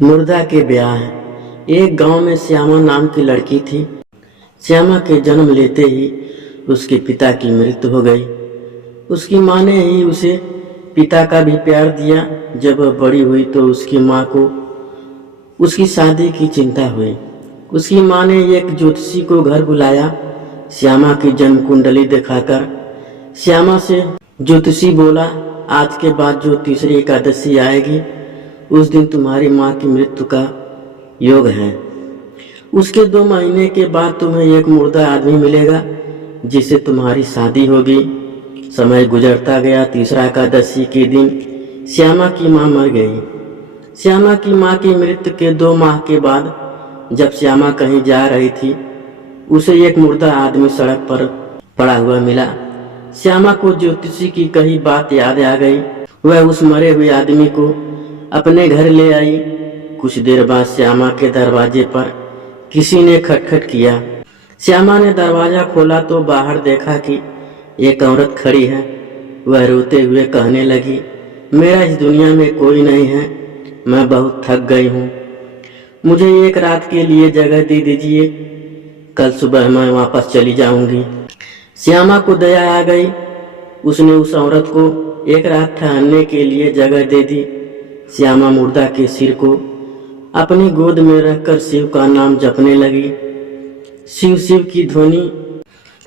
मुर्दा के ब्याह। एक गांव में श्यामा नाम की लड़की थी। श्यामा के जन्म लेते ही उसके पिता की मृत्यु हो गई। उसकी माँ ने ही उसे पिता का भी प्यार दिया। जब वह बड़ी हुई तो उसकी माँ को उसकी शादी की चिंता हुई। उसकी माँ ने एक ज्योतिषी को घर बुलाया। श्यामा की जन्म कुंडली दिखाकर श्यामा से ज्योतिषी बोला, आज के बाद जो तीसरी एकादशी आएगी उस दिन तुम्हारी माँ की मृत्यु का योग है। उसके 2 महीने के बाद तुम्हें एक मुर्दा आदमी मिलेगा जिससे तुम्हारी शादी होगी। समय गुजरता गया। तीसरा एकादशी के दिन श्यामा की माँ मर गई। श्यामा की माँ की मृत्यु के 2 माह के बाद जब श्यामा कहीं जा रही थी उसे एक मुर्दा आदमी सड़क पर पड़ा हुआ मिला। श्यामा को ज्योतिषी की कही बात याद आ गई। वह उस मरे हुए आदमी को अपने घर ले आई। कुछ देर बाद श्यामा के दरवाजे पर किसी ने खटखट किया। श्यामा ने दरवाजा खोला तो बाहर देखा कि एक औरत खड़ी है। वह रोते हुए कहने लगी, मेरा इस दुनिया में कोई नहीं है, मैं बहुत थक गई हूँ, मुझे एक रात के लिए जगह दे दीजिए, कल सुबह मैं वापस चली जाऊंगी। श्यामा को दया आ गई। उसने उस औरत को एक रात ठहरने के लिए जगह दे दी। श्यामा मुर्दा के सिर को अपनी गोद में रखकर शिव का नाम जपने लगी। शिव शिव की ध्वनि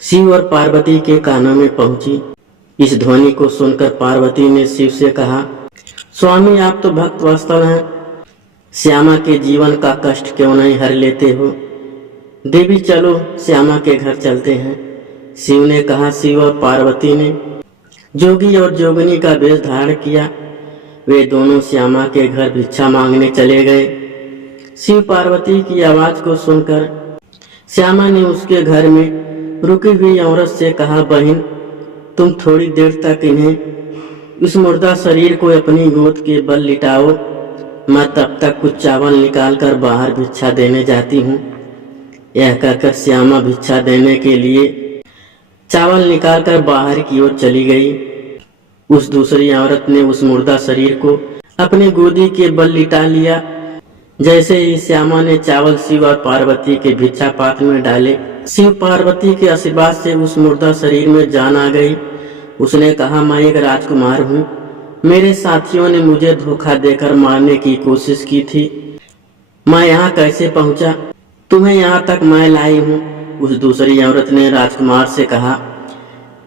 शिव और पार्वती के कानों में पहुंची। इस ध्वनि को सुनकर पार्वती ने शिव से कहा, स्वामी आप तो भक्त वत्सल हैं, श्यामा के जीवन का कष्ट क्यों नहीं हर लेते हो। देवी चलो श्यामा के घर चलते हैं। शिव ने कहा। शिव और पार्वती ने जोगी और जोगनी का वेश धारण किया। वे दोनों श्यामा के घर भिक्षा मांगने चले गए। शिव पार्वती की आवाज को सुनकर श्यामा ने उसके घर में रुकी हुई औरत से कहा, बहन तुम थोड़ी देर तक इन्हें इस मुर्दा शरीर को अपनी गोद के बल लिटाओ, मैं तब तक कुछ चावल निकाल कर बाहर भिक्षा देने जाती हूँ। यह कहकर श्यामा भिक्षा देने के लिए चावल निकालकर बाहर की ओर चली गई। उस दूसरी औरत ने उस मुर्दा शरीर को अपनी गोदी के बल लिटा लिया। जैसे ही श्यामा ने चावल शिव और पार्वती के भिक्षा पात्र में डाले, शिव पार्वती के आशीर्वाद से उस मुर्दा शरीर में जान आ गई। उसने कहा, मैं एक राजकुमार हूँ, मेरे साथियों ने मुझे धोखा देकर मारने की कोशिश की थी, मैं यहाँ कैसे पहुँचा, तुम्हें यहाँ तक मैं लाई हूँ। उस दूसरी औरत ने राजकुमार से कहा।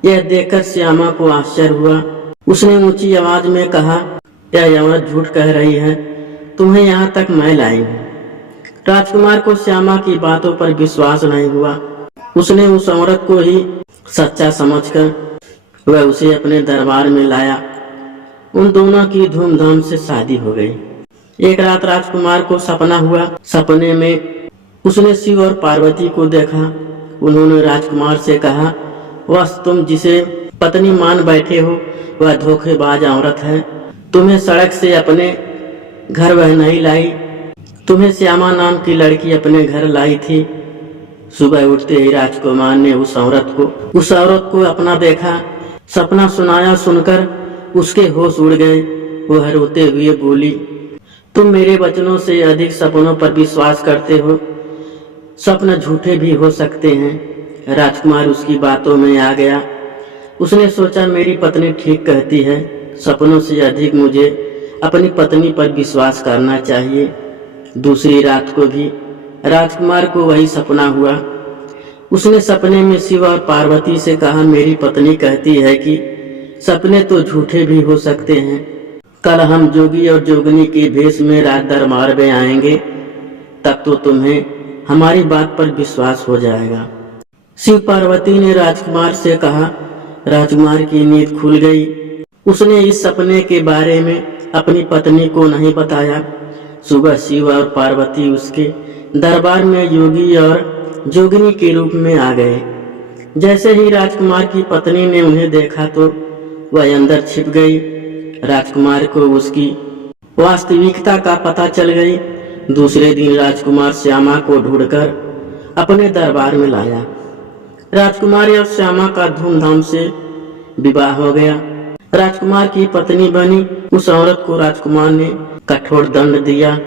यह देखकर श्यामा को आश्चर्य हुआ। उसने ऊंची आवाज में कहा, यह औरत झूठ कह रही है, तुम्हें यहाँ तक मैं लाई हूँ। राजकुमार को श्यामा की बातों पर विश्वास नहीं हुआ। उसने उस औरत को ही सच्चा समझकर वह उसे अपने दरबार में लाया। उन दोनों की धूमधाम से शादी हो गई। एक रात राजकुमार को सपना हुआ। सपने में उसने शिव और पार्वती को देखा। उन्होंने राजकुमार से कहा, वह तुम जिसे पत्नी मान बैठे हो वह धोखेबाज औरत है, तुम्हें सड़क से अपने घर वह नहीं लाई, तुम्हें श्यामा नाम की लड़की अपने घर लाई थी। सुबह उठते ही राजकुमार ने उस औरत को अपना देखा। सपना सुनाया सुनकर उसके होश उड़ गए। वह रोते हुए बोली, तुम मेरे वचनों से अधिक सपनों पर विश्वास करते हो, स्वप्न झूठे भी हो सकते हैं। राजकुमार उसकी बातों में आ गया। उसने सोचा, मेरी पत्नी ठीक कहती है, सपनों से अधिक मुझे अपनी पत्नी पर विश्वास करना चाहिए। दूसरी रात को भी राजकुमार को वही सपना हुआ। उसने सपने में शिव और पार्वती से कहा, मेरी पत्नी कहती है कि सपने तो झूठे भी हो सकते हैं, कल हम जोगी और जोगनी के भेष में रात दरबार में आएंगे, तब तो तुम्हें हमारी बात पर विश्वास हो जाएगा। शिव पार्वती ने राजकुमार से कहा। राजकुमार की नींद खुल गई। उसने इस सपने के बारे में अपनी पत्नी को नहीं बताया। सुबह शिव और पार्वती उसके दरबार में योगी और जोगिनी के रूप में आ गए। जैसे ही राजकुमार की पत्नी ने उन्हें देखा तो वह अंदर छिप गई। राजकुमार को उसकी वास्तविकता का पता चल गई। दूसरे दिन राजकुमार श्यामा को ढूंढकर अपने दरबार में लाया। राजकुमारी और श्यामा का धूमधाम से विवाह हो गया। राजकुमार की पत्नी बनी उस औरत को राजकुमार ने कठोर दंड दिया।